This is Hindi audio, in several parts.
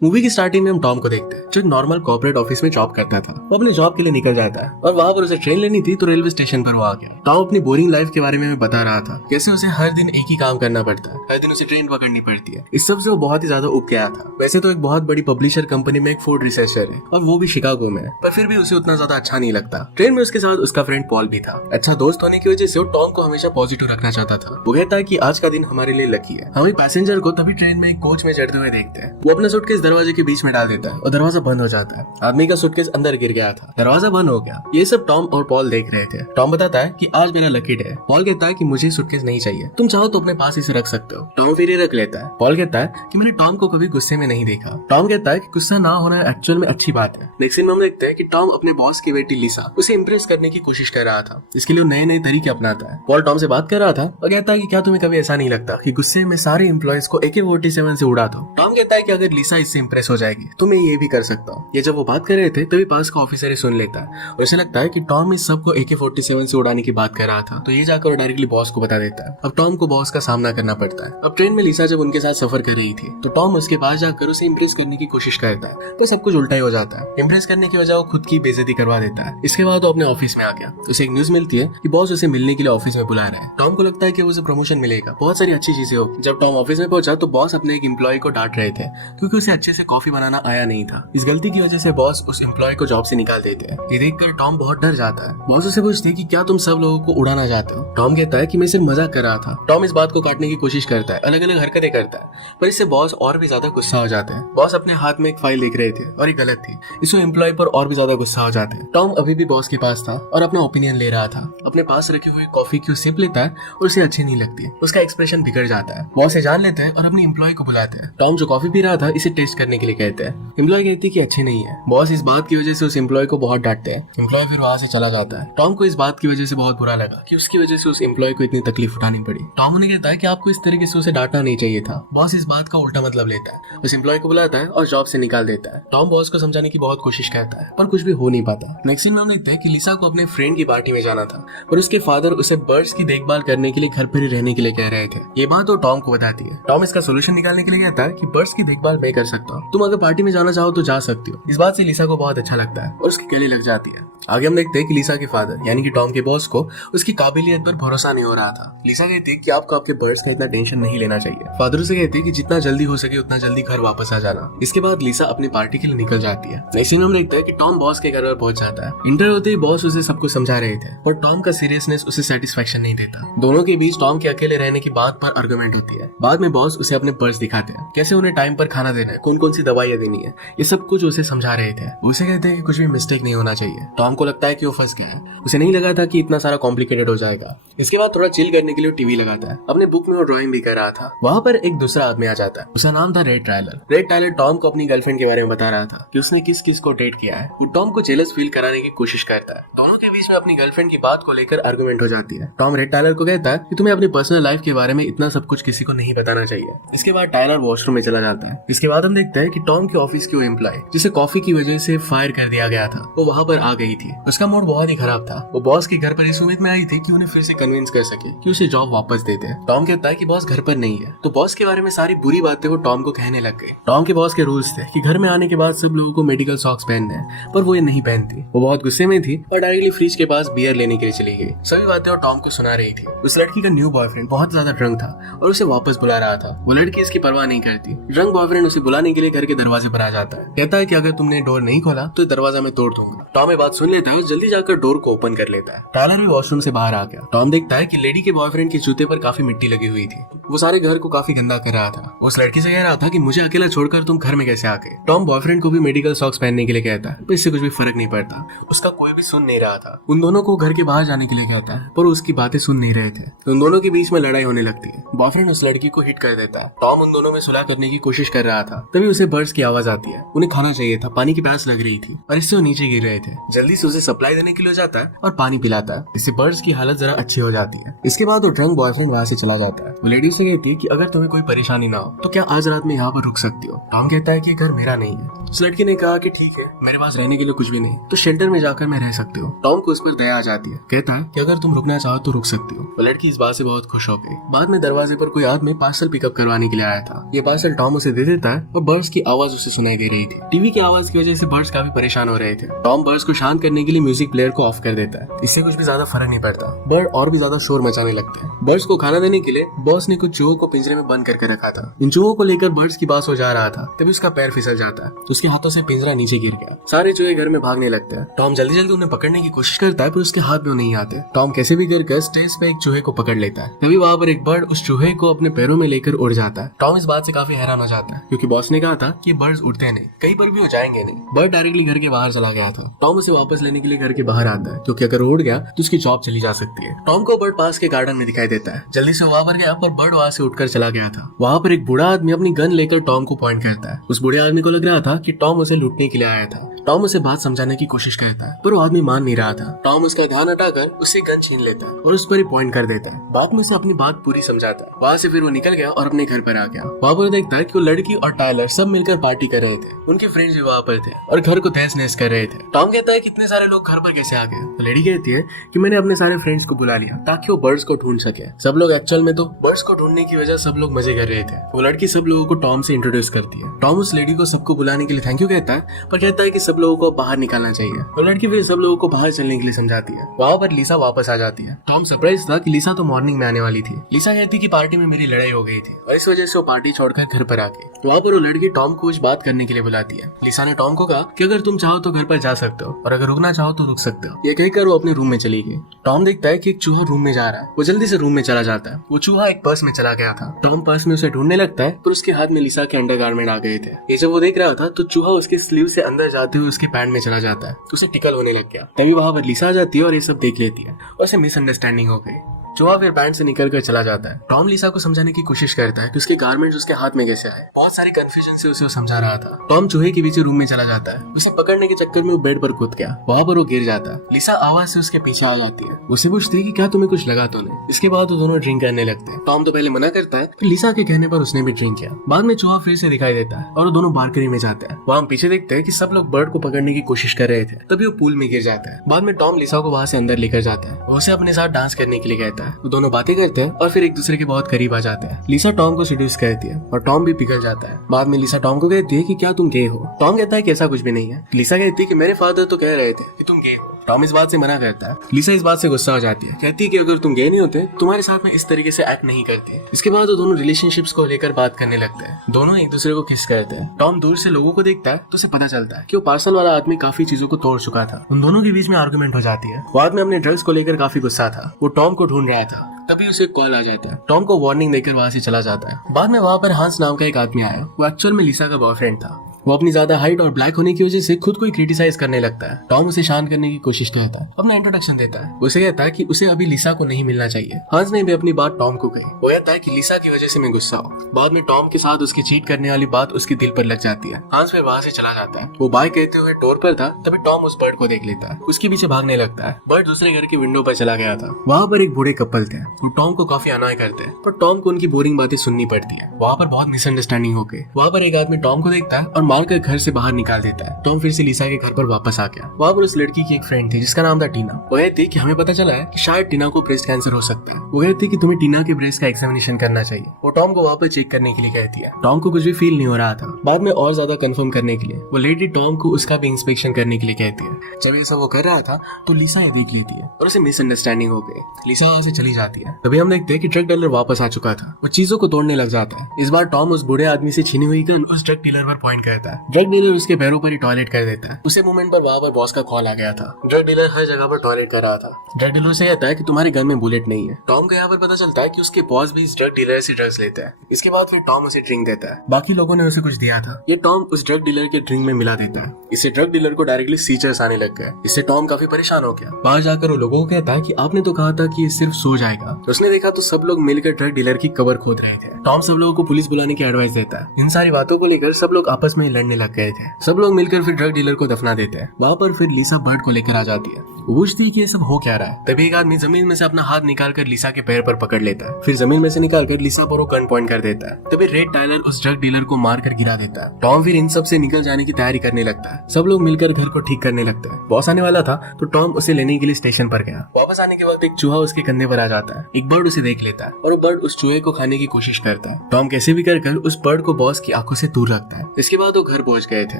मूवी की स्टार्टिंग में हम टॉम को देखते हैं जो एक नॉर्मल कॉर्पोरेट ऑफिस में जॉब करता था। वो अपने जॉब के लिए निकल जाता है और वहाँ पर उसे ट्रेन लेनी थी तो रेलवे स्टेशन पर वो आ गया। टॉम अपनी बोरिंग लाइफ के बारे में बता रहा था, कैसे उसे हर दिन एक ही काम करना पड़ता है, हर दिन उसे ट्रेन पकड़नी पड़ती है। इस सब से वो बहुत ही ज्यादा उब गया था। वैसे तो एक बहुत बड़ी पब्लिशर कंपनी में एक फूड रिसर्चर है और वो भी शिकागो में है, पर फिर भी उसे उतना ज्यादा अच्छा नहीं लगता। ट्रेन में उसके साथ उसका फ्रेंड पॉल भी था। अच्छा दोस्त होने की वजह से वो टॉम को हमेशा पॉजिटिव रखना चाहता था। वो कहता है कि आज का दिन हमारे लिए लकी है। हम एक पैसेंजर को तभी ट्रेन में एक कोच में चढ़ते हुए देखते हैं। वो अपना सूटकेस दरवाजे के बीच में डाल देता है और दरवाजा बंद हो जाता है। आदमी का सूटकेस अंदर गिर गया था, दरवाजा बंद हो गया। ये सब टॉम और पॉल देख रहे थे। टॉम बताता है कि आज मेरा लकी डे है। पॉल कहता है कि मुझे सूटकेस नहीं चाहिए, तुम चाहो तो अपने पास इसे रख सकते हो। टॉम फिर ये रख लेता है। पॉल कहता है कि मैंने टॉम को कभी गुस्से में नहीं देखा। टॉम कहता है कि गुस्सा ना होना एक्चुअल में अच्छी बात है। नेक्स्ट सीन में हम देखते हैं कि टॉम अपने बॉस की बेटी लिसा उसे इंप्रेस करने की कोशिश कर रहा था। इसके लिए नए नए तरीके अपनाता है। पॉल टॉम से बात कर रहा था और कहता है कि क्या तुम्हें कभी ऐसा नहीं लगता कि गुस्से में सारे एम्प्लॉयज को AK-47 से उड़ा दो। टॉम कहता है कि अगर लिसा इससे इंप्रेस हो जाएगी तो मैं ये भी कर सकता हूँ। ये जब वो बात कर रहे थे तभी पास का ऑफिसर सुन लेता है और उसे लगता है कि टॉम इस सबको AK-47 से उड़ाने की बात कर रहा था, तो ये जाकर डायरेक्टली बॉस को बता देता है। अब टॉम को बॉस का सामना करना पड़ता है। अब ट्रेन में लिसा जब उनके साथ सफर कर रही थी तो टॉम उसके पास जाकर उसे इंप्रेस करने की कोशिश करता है, तो सब कुछ उल्टा ही हो जाता है। इंप्रेस करने की वजह वो खुद की बेइज्जती करवा देता है। इसके बाद वो अपने ऑफिस में आ गया। उसे एक न्यूज मिलती है कि बॉस उसे मिलने के लिए ऑफिस में बुला रहा है। टॉम को लगता है कि उसे प्रमोशन मिलेगा, बहुत सारी अच्छी चीजें होगी। जब टॉम ऑफिस में पहुंचा तो बॉस अपने एक एम्प्लॉय को डांट रहे थे क्योंकि उसे अच्छे से कॉफी बनाना आया नहीं था। इस गलती की वजह से बॉस उस एम्प्लॉय को जॉब से निकाल देते हैं। ये देखकर टॉम बहुत डर जाता है। बॉस उसे पूछते हैं कि क्या तुम सब लोगों को उड़ाना चाहते हो। टॉम कहता है कि मैं सिर्फ मजाक कर रहा था। टॉम इस बात को काटने की कोशिश करता है, अलग अलग हरकतें करता है, पर इससे बॉस और भी ज्यादा गुस्सा हो जाते हैं। बॉस अपने हाथ में एक फाइल लिख रहे थे और ये गलत थी। इससे एम्प्लॉय पर और भी ज्यादा गुस्सा हो जाते हैं। टॉम अभी भी बॉस के पास था और अपना ओपिनियन ले रहा था। अपने पास रखी हुई कॉफी की सिप लेता है और उसे अच्छी नहीं लगती। उसका एक्सप्रेशन बिगड़ जाता है। बॉस से जान लेते हैं और अपने एम्प्लॉय को बुलाते हैं। टॉम जो कॉफी पी रहा था इसे टेस्ट करने के लिए कहते हैं। एम्प्लॉय कहती है कि अच्छी नहीं है। बॉस इस बात की वजह से उस एम्प्लॉय को बहुत डांटते हैं। एम्प्लॉय फिर वहां से चला जाता है। टॉम को इस बात की वजह से बहुत बुरा लगा कि उसकी वजह से उस एम्प्लॉय को इतनी तकलीफ उठानी पड़ी। टॉम उन्हें कहता है कि आपको इस तरीके से उसे डांटना नहीं चाहिए था। बॉस इस बात का उल्टा मतलब लेता है, उस एम्प्लॉय को बुलाता है और जॉब से निकाल देता है। टॉम बॉस को समझाने की बहुत कोशिश करता है पर कुछ भी हो नहीं पाता। नेक्स्ट सीन में हम देखते हैं कि लिसा को अपने फ्रेंड की पार्टी में जाना था पर उसके फादर उसे बर्ड्स की देखभाल करने के लिए घर पर ही रहने के लिए कह रहे थे। ये बात वो टॉम को बताती है। टॉम इसका सोल्यूशन निकालने के लिए कहता है कि बर्ड्स की देखभाल मैं कर सकता हूँ, तुम अगर पार्टी में जाना चाहो तो जा सकती हो। इस बात से लिसा को बहुत अच्छा लगता है और उसकी गले लग जाती है। आगे हम देखते हैं कि लिसा के फादर यानी कि टॉम के बॉस को उसकी काबिलियत पर भरोसा नहीं हो रहा था। लिसा कहती है कि आपको आपके बर्ड्स का इतना टेंशन नहीं लेना चाहिए। फादर उसे कहते हैं कि जितना जल्दी हो सके उतना जल्दी घर वापस आ जाना। इसके बाद लिसा अपनी पार्टी के लिए निकल जाती है। नेक्स्ट सीन में हम देखते हैं कि टॉम बॉस के घर पर पहुंच जाता है। इंटर होते ही बॉस उसे सब कुछ समझा रहे थे पर टॉम का सीरियसनेस उसे सेटिस्फेक्शन नहीं देता। दोनों के बीच टॉम के अकेले रहने की बात पर आर्गुमेंट होती है। बाद में बॉस उसे अपने पर्स दिखाते हैं, कैसे उन्हें टाइम पर खाना देना है, कौन कौन सी दवाइयां देनी है, ये सब कुछ उसे समझा रहे थे। उसे कहते हैं कि कुछ भी मिस्टेक नहीं होना चाहिए। टॉम को लगता है कि वो फंस गया है। उसे नहीं लगा था कि इतना सारा कॉम्प्लिकेटेड हो जाएगा। इसके बाद थोड़ा चिल करने के लिए टीवी लगाता है। अपने बुक में वो ड्राइंग भी कर रहा था। वहाँ पर एक दूसरा आदमी आ जाता है। उसका नाम था red Tyler. Red Tyler Tom को अपनी गर्लफ्रेंड के बारे में बता रहा था कि उसने किस किस को डेट किया है। वो टॉम को जेलस फील कराने की कोशिश करता है। दोनों के बीच में अपनी गर्लफ्रेंड की बात को लेकर आर्गुमेंट हो जाती है। टॉम रेड टायलर को कहता है कि तुम्हें अपनी पर्सनल लाइफ के बारे में इतना सब कुछ किसी को नहीं बताना चाहिए। इसके बाद टायलर वॉशरूम में चला जाता है। इसके बाद हम देखते हैं कि टॉम के ऑफिस की वो एम्प्लॉय जिसे कॉफी की वजह से फायर कर दिया गया था वो वहाँ पर आ गई थी। उसका मूड बहुत ही खराब था। वो बॉस के घर पर इस उम्मीद में आई थी कि उन्हें फिर से कन्विंस कर सके कि उसे जॉब वापस दे दे। टॉम कहता है कि बॉस घर पर नहीं है, तो बॉस के बारे में सारी बुरी बातें वो टॉम को कहने लग गए। टॉम के बॉस के रूल्स थे कि घर में आने के बाद सब लोगों को मेडिकल सॉक्स पहनने हैं, पर वो ये नहीं पहनती। वो बहुत गुस्से में थी और डायरेक्टली फ्रिज के पास बियर लेने के लिए चली गई। सभी बातें वो टॉम को सुना रही थी। उस लड़की का न्यू बॉयफ्रेंड बहुत ज्यादा ड्रंक था और उसे वापस बुला रहा था। वो लड़की इसकी परवाह नहीं करती। ड्रंक बॉयफ्रेंड उसे बुलाने के लिए घर के दरवाजे पर आ जाता है। कहता है कि अगर तुमने डोर नहीं खोला तो दरवाजा मैं तोड़ दूंगा। टॉम ये बात सुन लेता है और जल्दी जाकर डोर को ओपन कर लेता है। टायलर भी वॉशरूम से बाहर आ गया। टॉम देखता है कि लेडी के बॉयफ्रेंड के जूते पर काफी मिट्टी लगी हुई थी। वो सारे घर को काफी गंदा कर रहा था। उस लड़की से कह रहा था कि मुझे अकेला छोड़कर तुम घर में कैसे आ गए। टॉम बॉयफ्रेंड को भी मेडिकल सॉक्स पहनने के लिए कहता है पर इससे कुछ भी फर्क नहीं पड़ता। उसका कोई भी सुन नहीं रहा था। उन दोनों को घर के बाहर जाने के लिए कहता है पर उसकी बातें सुन नहीं रहे थे। उन दोनों के बीच में लड़ाई होने लगती है। बॉयफ्रेंड उस लड़की को हिट कर देता है। टॉम उन दोनों में सुलह करने की कोशिश कर रहा था। तभी उसे बर्ड्स की आवाज आती है। उन्हें खाना चाहिए था, पानी की प्यास लग रही थी और इससे वो नीचे गिर रहे थे। जल्दी से से उसे सप्लाई देने के लिए जाता है और पानी पिलाता है। इससे बर्ड्स की हालत जरा अच्छी हो जाती है। इसके बाद वो ड्रंक बॉयफ्रेंड वहाँ से चला जाता है। वो लेडी से कहती है कि अगर तुम्हें कोई परेशानी ना हो तो क्या आज रात में यहाँ पर रुक सकती हो। टॉम कहता है कि घर मेरा नहीं है। उस लड़की ने कहा कि ठीक है, मेरे पास रहने के लिए कुछ भी नहीं, तो शेल्टर में जाकर मैं रह सकती हूँ। टॉम को उस पर दया आ जाती है। कहता है कि अगर तुम रुकना चाहो तो रुक सकती हो। वो लड़की इस बात से बहुत खुश हो गई। बाद में दरवाजे पर कोई आदमी पार्सल पिकअप करवाने के लिए आया था। ये पार्सल टॉम उसे दे देता है और बर्ड्स की आवाज उसे सुनाई दे रही थी। टीवी की आवाज की वजह से बर्ड्स काफी परेशान हो रहे थे। टॉम बर्ड्स को शांत करने के लिए म्यूजिक प्लेयर को ऑफ कर देता है। इससे कुछ भी ज्यादा फर्क नहीं पड़ता, बर्ड और भी ज्यादा शोर मचाने लगते हैं। बर्ड्स को खाना देने के लिए बॉस ने कुछ चूहों को पिंजरे में बंद करके रखा था। इन चूहों को लेकर बर्ड्स की बास हो जा रहा था, तभी उसका पैर फिसल जाता है। उसके हाथों से पिंजरा नीचे गिर गया। सारे चूहे घर में भागने लगते हैं। टॉम जल्दी जल्दी उन्हें पकड़ने की कोशिश करता है, पर उसके हाथ में नहीं आते। टॉम कैसे भी गिरकर स्टेज पे एक चूहे को पकड़ लेता है। तभी वहाँ पर एक बर्ड उस चूहे को अपने पैरों में लेकर उड़ जाता है। टॉम इस बात से काफी हैरान हो जाता है, क्योंकि बॉस ने कहा था कि बर्ड्स उड़ते नहीं, कहीं पर भी वो जाएंगे नहीं। बर्ड डायरेक्टली घर के बाहर चला गया था। टॉम उसे वापस लेने के लिए घर के बाहर आता है, क्योंकि अगर उड़ गया तो उसकी जॉब चली जा सकती है। टॉम को बर्ड पास के गार्डन में दिखाई देता है। जल्दी से वहाँ पर गया, पर बर्ड वहाँ से उठकर चला गया था। वहाँ पर एक बूढ़ा आदमी अपनी गन लेकर टॉम को पॉइंट करता है। उस बूढ़े आदमी को लग रहा था कि टॉम उसे लूटने के लिए आया था। टॉम उसे बात समझाने की कोशिश करता है, पर वो आदमी मान नहीं रहा था। टॉम उसका ध्यान हटाकर उससे गन छीन लेता है और उस पर ही पॉइंट कर देता है। बाद में उसे अपनी बात पूरी समझाता है। वहाँ से फिर वो निकल गया और अपने घर पर आ गया। वहाँ पर देखता है कि वो लड़की और टायलर सब मिलकर पार्टी कर रहे थे। उनके फ्रेंड्स भी वहाँ पर थे और घर को तहस नहस कर रहे थे। टॉम कहता है कि इतने सारे लोग घर पर कैसे आ गए। तो लड़की कहती है कि मैंने अपने सारे फ्रेंड्स को बुला लिया ताकि वो बर्ड्स को ढूंढ सके। सब लोग एक्चुअल में तो बर्ड्स को ढूंढने की वजह सब लोग मजे कर रहे थे। वो लड़की सब लोगों को टॉम से इंट्रोड्यूस करती है। टॉम उस लेडी को सबको बुलाने के लिए थैंक यू कहता है, पर कहता है कि सब लोगों को बाहर निकालना चाहिए। वो लड़की फिर सब लोगों को बाहर चलने के लिए समझाती है। वहाँ पर लिसा वापस आ जाती है। टॉम सरप्राइज था कि लिसा तो मॉर्निंग में आने वाली थी। लिसा कहती कि पार्टी में मेरी लड़ाई हो गई थी और इस वजह से वो पार्टी छोड़कर घर पर आ गई। वहाँ पर वो लड़की टॉम को कुछ बात करने के लिए बुलाती है। लिसा ने टॉम को कहा कि अगर तुम चाहो तो घर पर जा सकते हो और अगर रुकना चाहो तो रुक सकते हो। ये कहकर वो अपने रूम में चली गई। टॉम देखता है कि एक चूहा रूम में जा रहा है। वो जल्दी से रूम में चला जाता है। वो चूहा एक पर्स में चला गया था। टॉम पर्स में उसे ढूंढने लगता है, पर उसके हाथ में लिसा के अंडरगारमेंट आ गए थे। ये जब वो देख रहा था तो चूहा उसके स्लीव से अंदर जाते हुए उसके पैंट में चला जाता है। उसे टिकल होने लग गया। तभी वहाँ पर लिसा आ जाती है और ये सब देख लेती है और उसे मिसअंडरस्टैंडिंग हो गई। चूहा फिर पैंट से निकल कर चला जाता है। टॉम लिसा को समझाने की कोशिश करता है कि उसके गारमेंट्स उसके हाथ में कैसे आए। बहुत सारी कंफ्यूजन से उसे वो समझा रहा था। टॉम चूहे के पीछे रूम में चला जाता है। उसे पकड़ने के चक्कर में वो बेड पर कूद गया। वहाँ पर वो गिर जाता है। लिसा आवाज से उसके पीछे आ जाती है। उससे पूछती है कि क्या तुम्हें कुछ लगा तो नहीं। इसके बाद वो दोनों ड्रिंक करने लगते हैं। टॉम तो पहले मना करता है, फिर लिसा के कहने पर उसने भी ड्रिंक किया। बाद में चूहा फिर से दिखाई देता है और वो दोनों बालकनी में जाते हैं। वहाँ हम पीछे देखते हैं कि सब लोग बर्ड को पकड़ने की कोशिश कर रहे थे। तभी वो पूल में गिर जाता है। बाद में टॉम लिसा को वहाँ से अंदर लेकर जाता है। वो उसे अपने साथ डांस करने के लिए कहता है। वो दोनों बातें करते हैं और फिर एक दूसरे के बहुत करीब आ जाते हैं। लिसा टॉम को सीड्यूस करती है और टॉम भी पिघल जाता है। बाद में लिसा टॉम को कहती है कि क्या तुम गे हो। टॉम कहता है कि ऐसा कुछ भी नहीं है। लिसा कहती है कि मेरे फादर तो कह रहे थे कि तुम गे हो। टॉम इस बात से मना करता है। लिसा इस बात से गुस्सा हो जाती है। कहती है कि अगर तुम गे नहीं होते तुम्हारे साथ में इस तरीके से एक्ट नहीं करती। इसके बाद वो दोनों रिलेशनशिप्स को लेकर बात करने लगते हैं। दोनों एक दूसरे को किस करते हैं। टॉम दूर से लोगों को देखता है तो उसे पता चलता है कि वो पार्सल वाला आदमी काफी चीजों को तोड़ चुका था। उन दोनों के बीच में आर्गुमेंट हो जाती है। बाद में अपने ड्रग्स को लेकर काफी गुस्सा था। वो टॉम को ढूंढ रहा था। तभी उसे कॉल आ जाता है। टॉम को वार्निंग देकर वहाँ से चला जाता है। बाद में वहाँ पर हांस नाम का एक आदमी आया। वो एक्चुअल में लिसा का बॉयफ्रेंड था। वो अपनी ज्यादा हाइट और ब्लैक होने की वजह से खुद को ही क्रिटिसाइज करने लगता है। टॉम उसे शांत करने की कोशिश करता है, अपना इंट्रोडक्शन देता है। उसे कहता है कि उसे अभी लिसा को नहीं मिलना चाहिए। हांस ने भी अपनी बात टॉम को कही। वो कहता है कि लिसा की वजह से मैं गुस्सा हूँ। बाद में टॉम के साथ उसकी चीट करने वाली बात उसके दिल पर लग जाती है। हांस फिर वहाँ से चला जाता है। वो बाय कहते हुए डोर पर था, तभी टॉम उस बर्ड को देख लेता है। उसके पीछे भागने लगता है। बर्ड दूसरे घर के विंडो पर चला गया था। वहाँ पर एक बूढ़े कपल थे। वो टॉम को काफी अनॉय करते हैं, पर टॉम को उनकी बोरिंग बातें सुननी पड़ती है। वहाँ पर बहुत मिसअंडरस्टैंडिंग हो गई। वहाँ पर एक आदमी टॉम को देखता है और मारकर घर से बाहर निकाल देता है। टॉम फिर से लिसा के घर पर वापस आ गया। वहाँ पर उस लड़की की एक फ्रेंड थी जिसका नाम था टीना। वो कहती कि हमें पता चला है कि शायद टीना को ब्रेस्ट कैंसर हो सकता है। वो कहती कि तुम्हें टीना के ब्रेस्ट का एग्जामिनेशन करना चाहिए। वो टॉम को वहाँ पर चेक करने के लिए कहती है। टॉम को कुछ भी फील नहीं हो रहा था। बाद में और ज्यादा कंफर्म करने के लिए वो लेडी टॉम को उसका भी इंस्पेक्शन करने के लिए कहती है। जब ये सब वो कर रहा था तो लिसा ये देख लेती है और उसे मिसअंडरस्टैंडिंग हो गई। लिसा वहाँ से चली जाती है। तभी हम देखते हैं कि ड्रग डीलर वापस आ चुका था। वो चीजों को तोड़ने लग जाता है। इस बार टॉम उस बूढ़े आदमी से छीनी हुई गन उस ड्रग डीलर पर पॉइंट करता है। ड्रग डीलर उसके पैरों पर ही टॉयलेट कर देता है। उसी मोमेंट पर वहाँ पर बॉस का कॉल आ गया था। ड्रग डीलर हर जगह पर टॉयलेट कर रहा था। ड्रग डीलर से कहता है कि तुम्हारे गन में बुलेट नहीं है। टॉम को यहाँ पर पता चलता है कि उसके बॉस भी इस ड्रग डीलर से ड्रग्स लेता है। इसके बाद फिर टॉम उसे ड्रिंक देता है। बाकी लोगों ने उसे कुछ दिया था। ये टॉम उस ड्रग डीलर के ड्रिंक में मिला देता है। इससे ड्रग डीलर को डायरेक्टली सीजर्स आने लग गए। इससे टॉम काफी परेशान हो गया। बाहर जाकर वो लोगों को कहता है कि आपने तो कहा था कि ये सिर्फ सो जाएगा। तो उसने देखा तो सब लोग मिलकर ड्रग डीलर की कबर खोद रहे थे। टॉम सब लोगों को पुलिस बुलाने की एडवाइस देता है। इन सारी बातों को लेकर सब लोग आपस में लड़ने लग गए थे। सब लोग मिलकर फिर ड्रग डीलर को दफना देते हैं। वहाँ पर फिर लिसा बर्ड को लेकर आ जाती है। वो पूछती है कि ये सब हो क्या रहा है। तभी एक आदमी जमीन में से अपना हाथ निकालकर लिसा के पैर पर पकड़ लेता है। फिर जमीन में से निकालकर लिसा पर वो गन पॉइंट कर देता है। तभी रेड टाइलर उस ड्रग डीलर को मारकर गिरा देता है। टॉम फिर इन सब से निकल जाने की तैयारी करने लगता है। सब लोग मिलकर घर को ठीक करने लगता है। बॉस आने वाला था तो टॉम उसे लेने के लिए स्टेशन पर गया। वापस आने के वक्त एक चूहा उसके कंधे पर आ जाता है। एक बर्ड उसे देख लेता है और वो बर्ड उस चूहे को खाने की कोशिश करता है। टॉम कैसे भी कर उस बर्ड को बॉस की आंखों से दूर रखता है। इसके बाद वो घर पहुंच गए थे।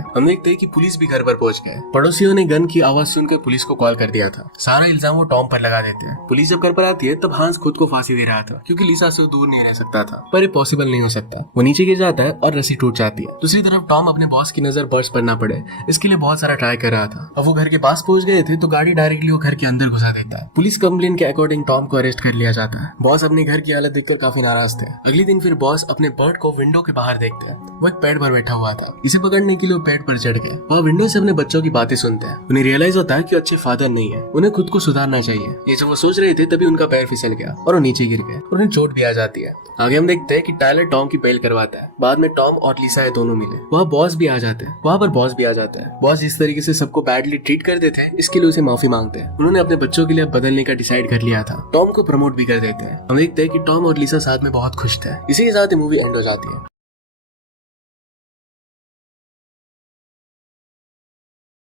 हम देखते हैं कि पुलिस भी घर पर पहुंच गए। पड़ोसियों ने गन की आवाज सुनकर पुलिस को कॉल कर दिया था। सारा इल्जाम वो टॉम पर लगा देते हैं। पुलिस जब घर पर आती है तब हांस खुद को फांसी दे रहा था क्योंकि लिसा से दूर नहीं रह सकता था, पर ये पॉसिबल नहीं हो सकता। वो नीचे गिर जाता है और रस्सी टूट जाती है। दूसरी तरफ टॉम अपने बॉस की नजर बर्ड्स पर ना पड़े इसके लिए बहुत सारा ट्राई कर रहा था। अब वो घर के पास पहुंच गए थे तो गाड़ी डायरेक्टली वो घर के अंदर घुसा देता है। पुलिस कंप्लेन के अकॉर्डिंग टॉम को अरेस्ट कर लिया जाता है। बॉस अपने घर की हालत देखकर काफी नाराज थे। अगले दिन फिर बॉस अपने बर्ड को विंडो के बाहर देखते हैं। वो एक पेड़ पर बैठा हुआ था। इसे पकड़ने के लिए वो पेड़ पर चढ़ गए। वह विंडो से अपने बच्चों की बातें सुनते हैं। उन्हें रियलाइज होता है कि अच्छे फादर नहीं है, उन्हें खुद को सुधारना चाहिए। ये जब वो सोच रहे थे तभी उनका पैर फिसल गया और वो नीचे गिर गए। उन्हें चोट भी आ जाती है। आगे हम देखते हैं कि टायलर टॉम की बेल करवाता है। बाद में टॉम और लिसा ये दोनों मिले। वहाँ बॉस भी आ जाते हैं। वहाँ पर बॉस भी आ जाता है। बॉस जिस तरीके से सबको बैडली ट्रीट करते थे इसके लिए उसे माफी मांगते हैं। उन्होंने अपने बच्चों के लिए बदलने का डिसाइड कर लिया था। टॉम को प्रमोट भी कर देते हैं। हम देखते हैं कि टॉम और लिसा साथ में बहुत खुश थे। इसी के साथ मूवी एंड हो जाती है।